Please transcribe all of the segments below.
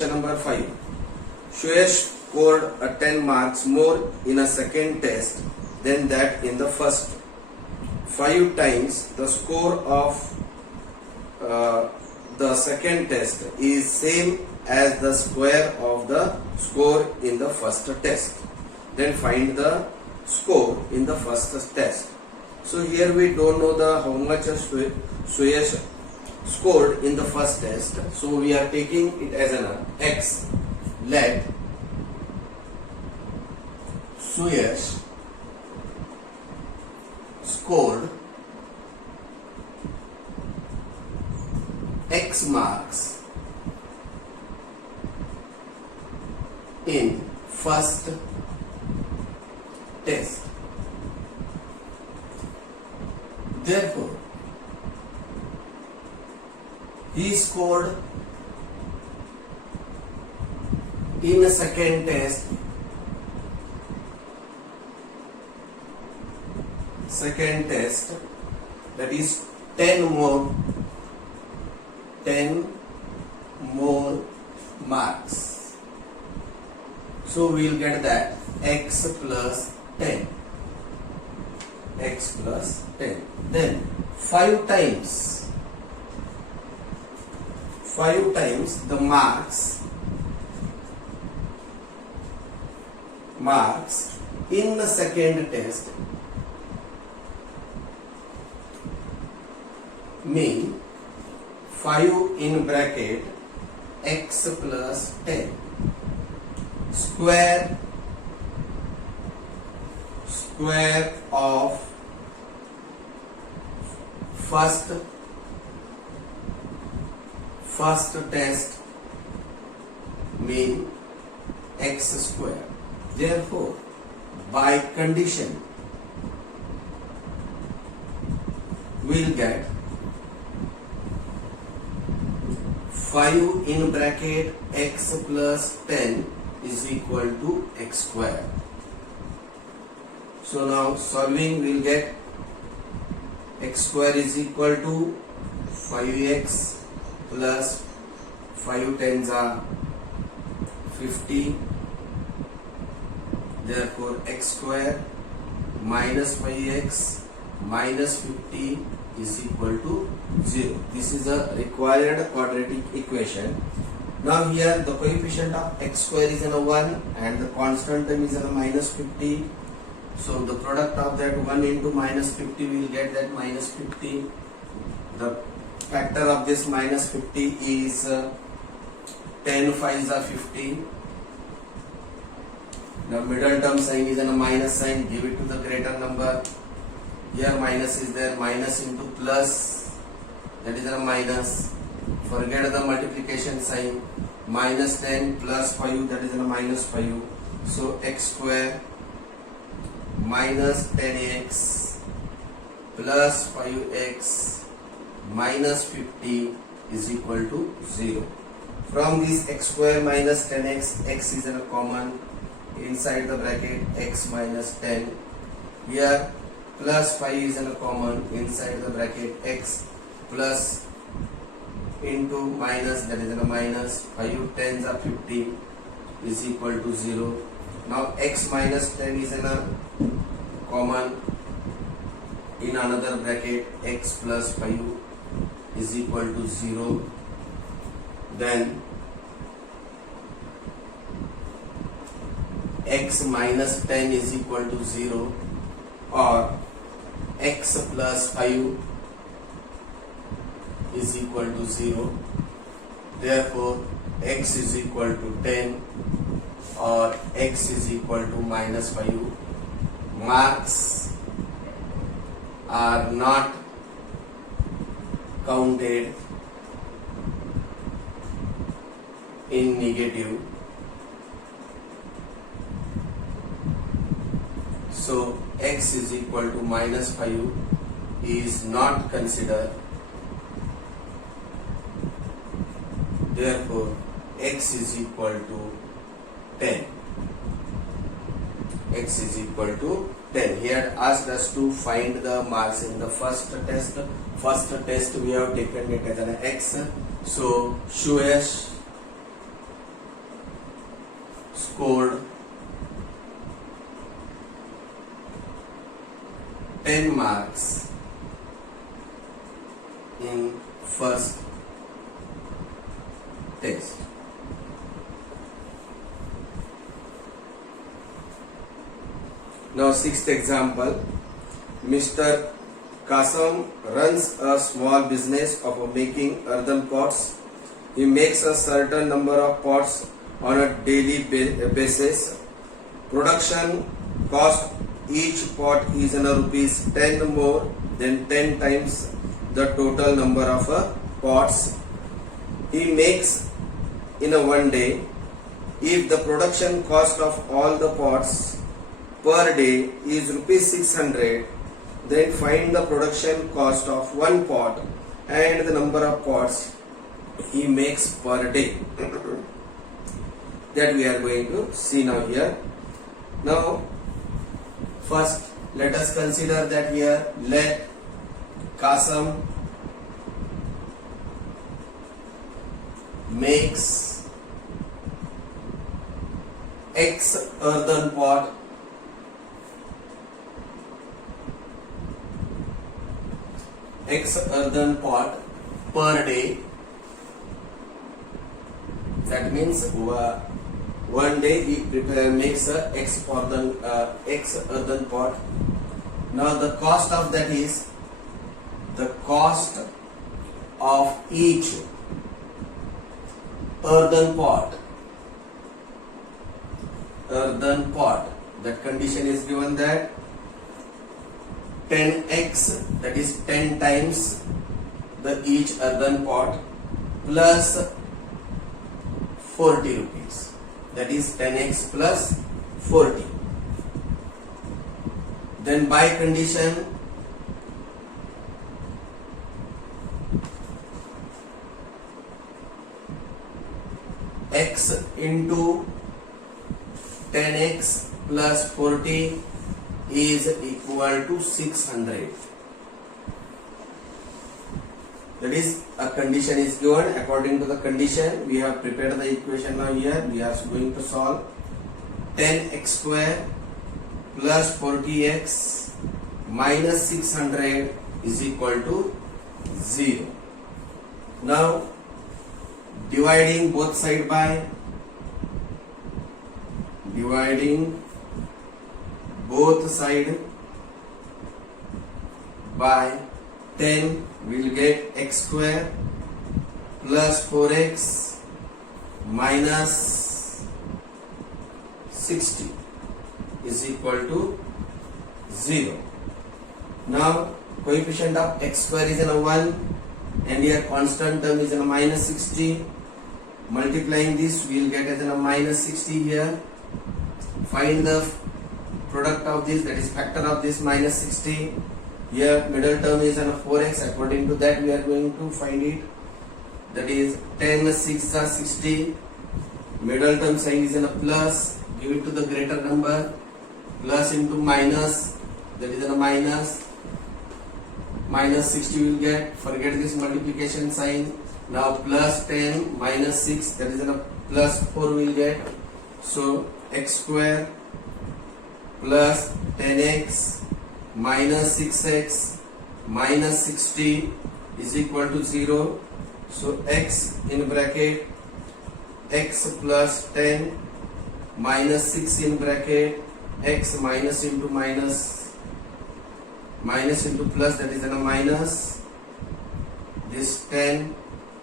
Number 5. Suyash scored 10 marks more in a second test than that in the first. 5 times the score of the second test is same as the square of the score in the first test. Then find the score in the first test. So here we don't know the how much Suyash scored in the first test, so we are taking it as an x. Let Suyash scored x marks in first test. Therefore, he scored in a second test that is 10 more marks. So we will get that x plus 10. Then 5 times the marks in the second test mean 5 in bracket x plus 10 square of first test mean x square. Therefore, by condition we will get 5 in bracket x plus 10 is equal to x square. So now solving we will get x square is equal to 5x plus 5 tens are 50. Therefore, x square minus 5x minus 50 is equal to 0. This is a required quadratic equation. Now here the coefficient of x square is in a 1 and the constant term is in a minus 50. So the product of that 1 into minus 50 we will get that minus 50. The factor of this minus 50 is 10 5s are 50. The middle term sign is in a minus sign, give it to the greater number. Here minus is there, minus into plus, that is a minus. Forget the multiplication sign, minus 10 plus 5, that is a minus 5. So x square minus 10x plus 5x minus 50 is equal to 0. From this x square minus 10x, x is in a common. Inside the bracket x minus 10. Here plus 5 is in a common. Inside the bracket x plus into minus, that is in a minus. 5 tens are 50 is equal to 0. Now x minus 10 is in a common. In another bracket x plus 5 is equal to 0. Then x minus 10 is equal to 0 or x plus 5 is equal to 0. Therefore, x is equal to 10 or x is equal to minus 5. Marks are not counted in negative. So x is equal to minus 5 is not considered. Therefore, x is equal to 10. X is equal to 10. He had asked us to find the marks in the first test. First test we have taken it as an x. So Suyash scored 10 marks in first test. Now sixth example, Mr. Kasam runs a small business of making earthen pots. He makes a certain number of pots on a daily basis. Production cost each pot is rupees 10 more than 10 times the total number of pots he makes in a one day. If the production cost of all the pots per day is rupees 600, then find the production cost of one pot and the number of pots he makes per day. That we are going to see now here. Now first let us consider that here let Kasam makes X earthen pot per day. That means one day he makes a X earthen pot. Now the cost of that is the cost of each earthen pot. That condition is given that 10x, that is 10 times the each earthen pot plus 40 rupees. That is 10x plus 40. Then by condition x into 10x plus 40 is equal to 600. That is, a condition is given. According to the condition, we have prepared the equation now here. We are going to solve 10x square plus 40x minus 600 is equal to 0. Now, dividing both sides by 10, we will get x square plus 4x minus 60 is equal to 0. Now coefficient of x square is 1 and here constant term is minus 60. Multiplying this we will get as minus 60 here. Find the product of this, that is factor of this minus 60. Here middle term is 4x. According to that we are going to find it. That is 10 6 are 60. Middle term sign is plus. Give it to the greater number. Plus into minus. That is minus. Minus 60 will get. Forget this multiplication sign. Now plus 10 minus 6. That is plus 4 will get. So x square plus 10x minus 6x minus 60 is equal to 0. So x in bracket x plus 10 minus 6 in bracket x minus into minus minus into plus, that is a minus. This 10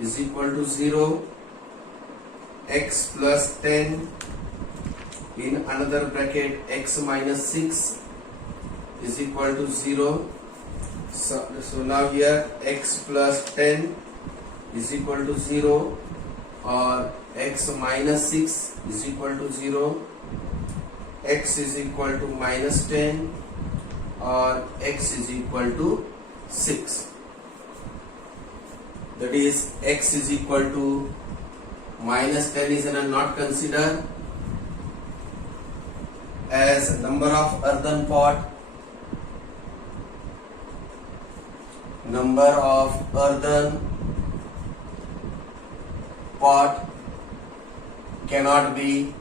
is equal to 0. X plus 10 in another bracket x minus 6 is equal to 0. So now here x plus 10 is equal to 0 or x minus 6 is equal to 0. X is equal to minus 10 or x is equal to 6. That is x is equal to minus 10 is not considered as number of earthen pot. Number of earthen pot cannot be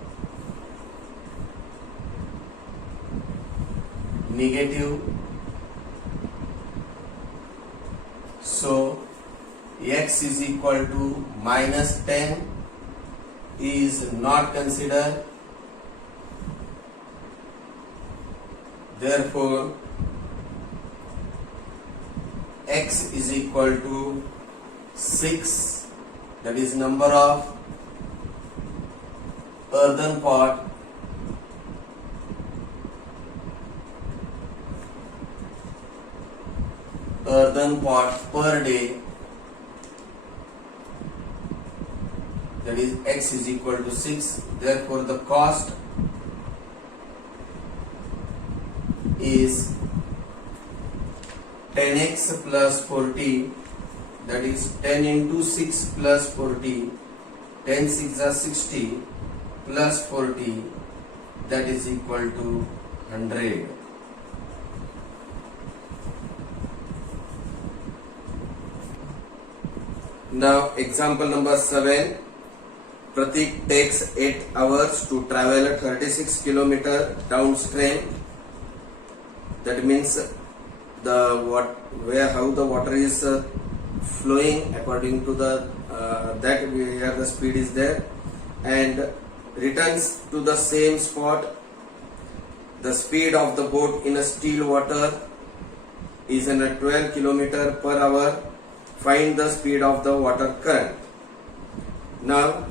negative. So x is equal to minus 10 is not considered. Therefore, x is equal to 6, that is number of earthen pot per day, that is x is equal to 6. Therefore, the cost is 10x plus 40, that is 10 into 6 plus 40, 10 6 are 60 plus 40, that is equal to 100. Now example number 7. Pratik takes 8 hours to travel 36 km downstream. That means how the water is flowing according to the that where the speed is there, and returns to the same spot. The speed of the boat in a still water is in a 12 km per hour. Find the speed of the water current. Now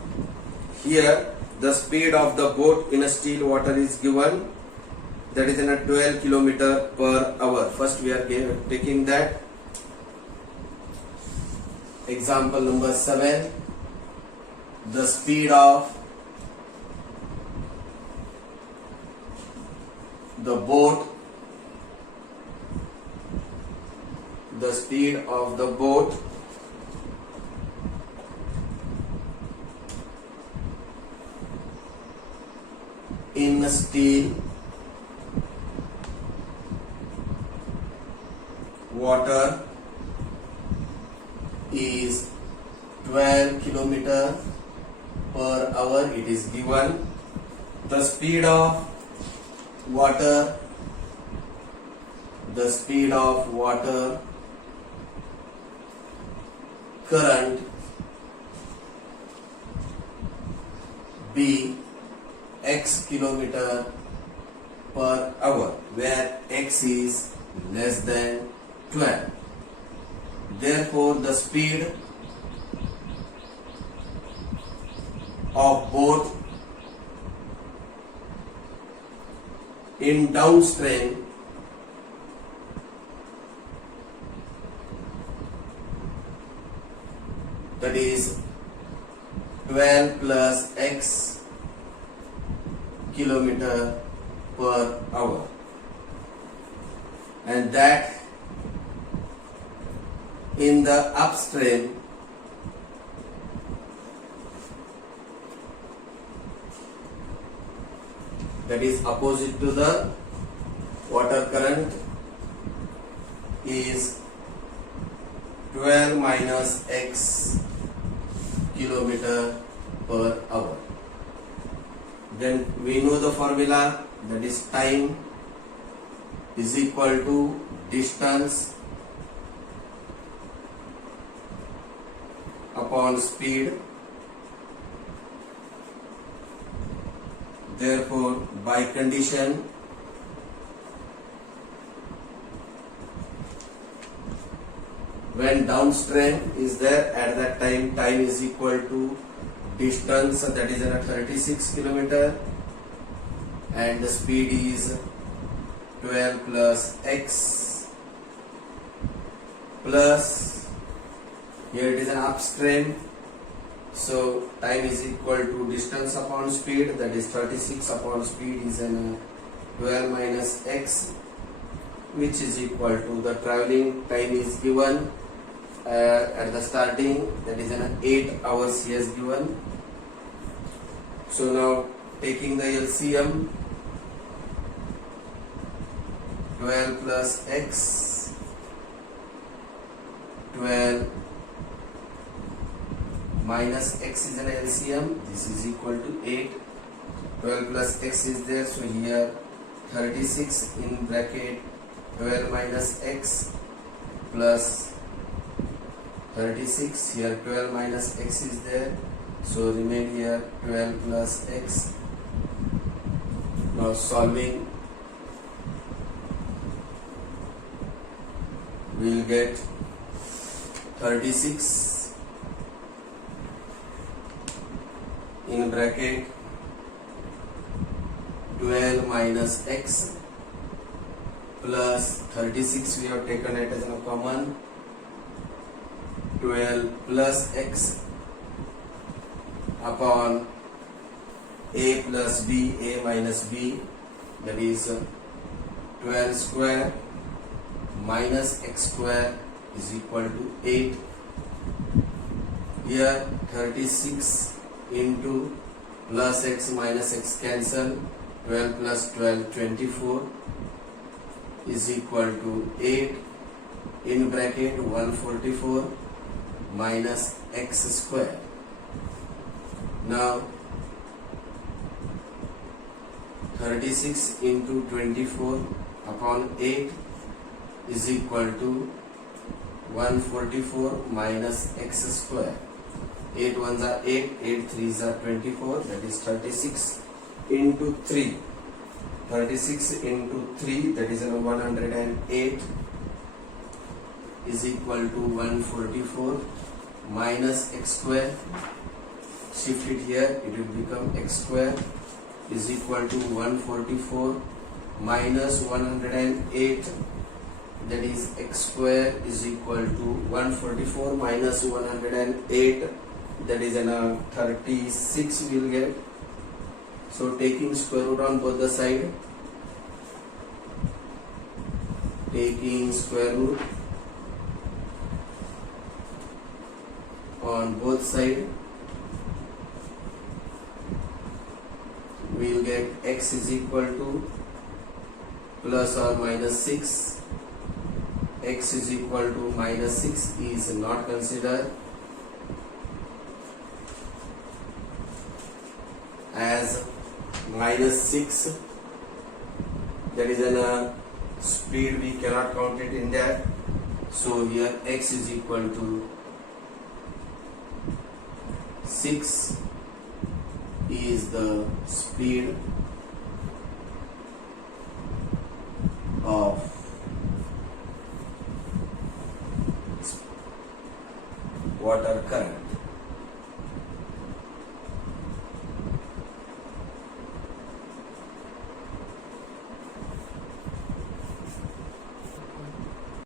here the speed of the boat in a still water is given, that is in a 12 km per hour. First we are taking that. Example number 7. The speed of the boat in still water is 12 km per hour. It is given. The speed of water current be x km per hour, where x is less than 12. Therefore, the speed of boat in downstream that is 12 plus x kilometer per hour, and that in the upstream that is opposite to the water current is 12 minus x kilometer per hour. Then we know the formula, that is time is equal to distance upon speed. Therefore, by condition, when downstream is there, at that time is equal to distance, that is at 36 km, and the speed is 12 plus x plus, here it is an upstream, so time is equal to distance upon speed, that is 36 upon speed is an 12 minus x, which is equal to the traveling time is given at the starting, that is an 8 hours he has given. So now taking the LCM, 12 plus x, 12 minus x is an LCM, this is equal to 8. 12 plus x is there, so here 36 in bracket 12 minus x plus 36, here 12 minus x is there, so remain here 12 plus x. Now solving, we will get 36 in bracket 12 minus x plus 36, we have taken it as a common, 12 plus x upon a plus b, a minus b, that is 12 square minus x square is equal to 8. Here 36 into plus x minus x cancel, 12 plus 12 24 is equal to 8 in bracket 144 minus x square. Now 36 into 24 upon 8 is equal to 144 minus x square. 8 ones are 8, 8 threes are 24, that is 36 into 3. 36 into 3, that is 108 is equal to 144 minus x square. Shift it here, it will become x square is equal to 144 minus 108, that is x square is equal to 144 minus 108, that is 36 we will get. So taking square root on both the side, taking square root on both sides, we will get x is equal to plus or minus 6. X is equal to minus 6 is not considered, as minus 6, that is a speed, we cannot count it in that. So here x is equal to 6 is the speed of water current.